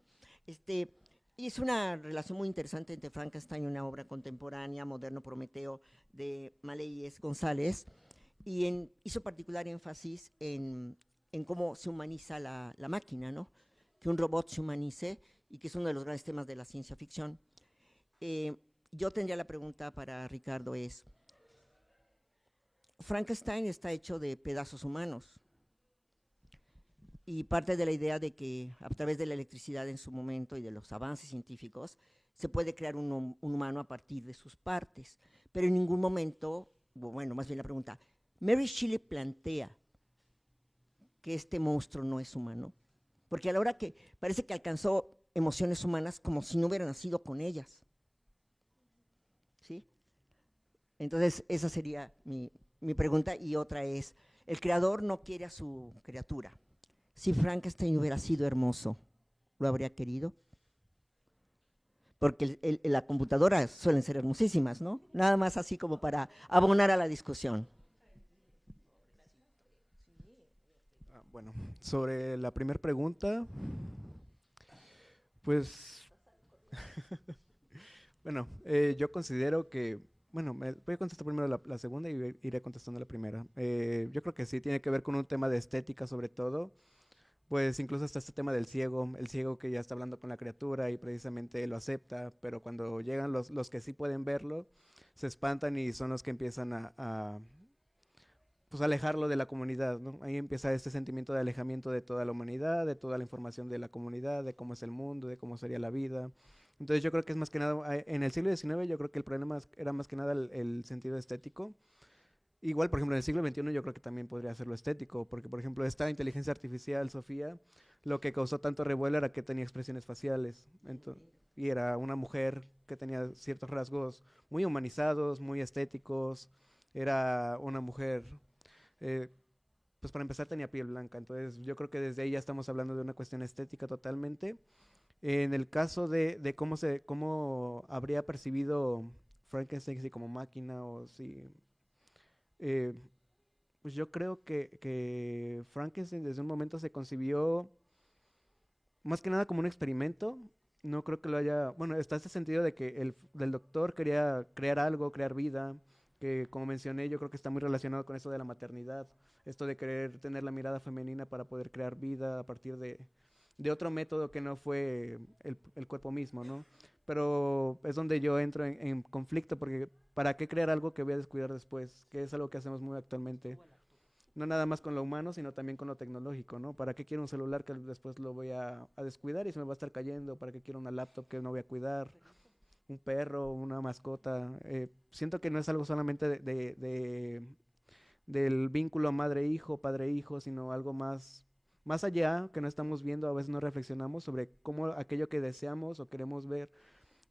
Y es una relación muy interesante entre Frankenstein y una obra contemporánea, Moderno Prometeo, de Maleyes González, y hizo particular énfasis en cómo se humaniza la máquina, ¿no? Que un robot se humanice, y que es uno de los grandes temas de la ciencia ficción. Yo tendría la pregunta para Ricardo es, Frankenstein está hecho de pedazos humanos, y parte de la idea de que a través de la electricidad en su momento y de los avances científicos se puede crear un humano a partir de sus partes, pero en ningún momento, bueno, más bien la pregunta, Mary Shelley plantea que este monstruo no es humano, porque a la hora que parece que alcanzó emociones humanas como si no hubiera nacido con ellas, ¿sí? Entonces esa sería mi pregunta. Y otra es, el creador no quiere a su criatura. Si Frankenstein hubiera sido hermoso, ¿lo habría querido? Porque la computadora suelen ser hermosísimas, ¿no? Nada más así como para abonar a la discusión. Bueno, sobre la primera pregunta, pues, bueno, yo considero que, bueno, voy a contestar primero la segunda y iré contestando la primera. Yo creo que sí, tiene que ver con un tema de estética sobre todo, pues incluso hasta este tema del ciego, el ciego que ya está hablando con la criatura y precisamente lo acepta, pero cuando llegan los que sí pueden verlo, se espantan y son los que empiezan pues alejarlo de la comunidad, ¿no? Ahí empieza este sentimiento de alejamiento de toda la humanidad, de toda la información de la comunidad, de cómo es el mundo, de cómo sería la vida. Entonces yo creo que es más que nada, en el siglo XIX yo creo que el problema era más que nada el sentido estético. Igual, por ejemplo, en el siglo XXI yo creo que también podría ser lo estético, porque por ejemplo esta inteligencia artificial, Sofía, lo que causó tanto revuelo era que tenía expresiones faciales, y era una mujer que tenía ciertos rasgos muy humanizados, muy estéticos, era una mujer, pues para empezar tenía piel blanca, entonces yo creo que desde ahí ya estamos hablando de una cuestión estética totalmente. En el caso de cómo habría percibido Frankenstein si como máquina o si... pues yo creo que Frankenstein desde un momento se concibió más que nada como un experimento. No creo que lo haya... Bueno, está este sentido de que el doctor quería crear algo, crear vida, que como mencioné yo creo que está muy relacionado con eso de la maternidad, esto de querer tener la mirada femenina para poder crear vida a partir de otro método que no fue el cuerpo mismo, ¿no? Pero es donde yo entro en conflicto, porque ¿para qué crear algo que voy a descuidar después? Que es algo que hacemos muy actualmente. No nada más con lo humano, sino también con lo tecnológico, ¿no? ¿Para qué quiero un celular que después lo voy a descuidar y se me va a estar cayendo? ¿Para qué quiero una laptop que no voy a cuidar? Un perro, una mascota. Siento que no es algo solamente del vínculo madre-hijo, padre-hijo, sino algo más más allá, que no estamos viendo, a veces no reflexionamos sobre cómo aquello que deseamos o queremos ver,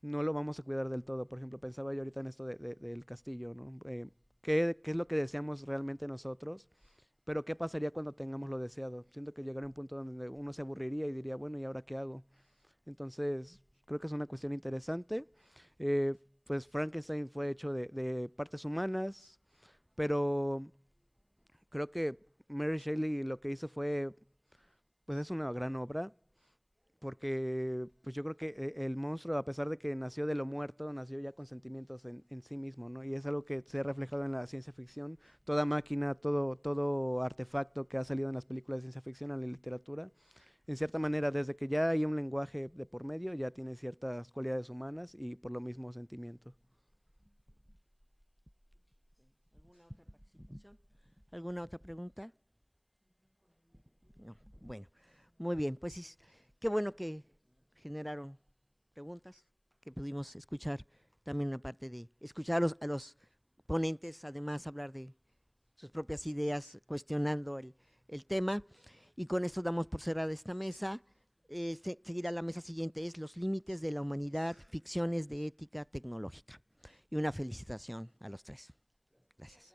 no lo vamos a cuidar del todo. Por ejemplo, pensaba yo ahorita en esto del castillo, ¿no? ¿Qué es lo que deseamos realmente nosotros? Pero ¿qué pasaría cuando tengamos lo deseado? Siento que llegaría a un punto donde uno se aburriría y diría, bueno, ¿y ahora qué hago? Entonces, creo que es una cuestión interesante. Pues Frankenstein fue hecho de partes humanas, pero creo que Mary Shelley lo que hizo fue, pues es una gran obra, porque pues yo creo que el monstruo, a pesar de que nació de lo muerto, nació ya con sentimientos en sí mismo, ¿no? Y es algo que se ha reflejado en la ciencia ficción. Toda máquina, todo artefacto que ha salido en las películas de ciencia ficción, en la literatura, en cierta manera, desde que ya hay un lenguaje de por medio, ya tiene ciertas cualidades humanas y por lo mismo sentimiento. ¿Alguna otra participación? ¿Alguna otra pregunta? No, bueno, muy bien, pues qué bueno que generaron preguntas, que pudimos escuchar también una parte de escuchar a los ponentes, además hablar de sus propias ideas, cuestionando el tema. Y con esto damos por cerrada esta mesa. Seguirá la mesa siguiente, es los límites de la humanidad, ficciones de ética tecnológica. Y una felicitación a los tres. Gracias.